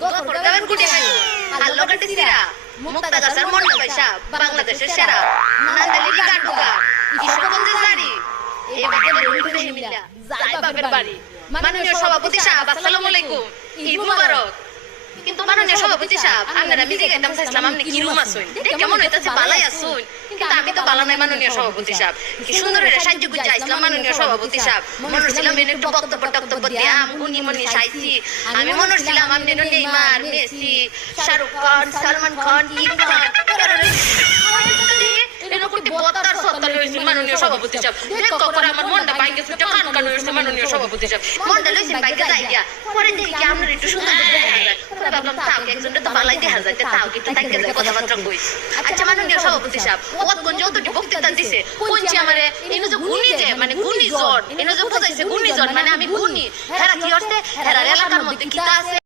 গফর গাবেন কুটি মাই আল্লো কাটি সিরা মুক্তা গাছার মন্ডা পয়সা বাংলাদেশের সেরা নান্দালি কাটুকা ঈশ্বরগঞ্জের জারি এই বাগে লইতে মিলা যাই বাপের বাড়ি মাননীয় সভাপতি সাহেব আসসালামু আলাইকুম ঈদ মুবারক কিন্তু মাননীয় সভাপতি সাহেব আপনারা মিজে গাইতাম চাইছিলাম আপনি কি রুম আসুন কেমন হইতাছে বালাই আসুন কিন্তু আমি তো বালা নাই মাননীয় সভাপতি সাহেব কি সুন্দর এটা সাহায্য করে যাইছিলাম মাননীয় সভাপতি সাহেব মনে ছিলাম এনে একটু বক্তব্য দিয়াম উনি মনি সাইছি আমি মনে ছিলাম আপনি নেইমার মেসি শাহরুখ খান সালমান খান ইরফান খান এর করতে বত্তার সত্তা লইছেন মাননীয় সভাপতি সাহেব দেখ করে আমার মনটা বাইকে ছুটে কান হইছে মাননীয় সভাপতি সাহেব মনটা লইছেন বাইকে যাই গিয়া পরে দেখি কি আপনার একটু সুন্দর দেখা যায় পরে ভাবলাম তাও একজনটা তো বালাই দেখা যায় তাও কি তাকে যায় কথাবার্তা কই আচ্ছা মাননীয় সভাপতি সাহেব ওতক্ষণ যতটি বক্তৃতা দিছে কোনছি আমারে এনে যে গুণী যে মানে গুণী জন এনে যে বুঝাইছে গুণী জন মানে আমি গুণী হেরা কি হচ্ছে হেরা এলাকার মধ্যে কি আছে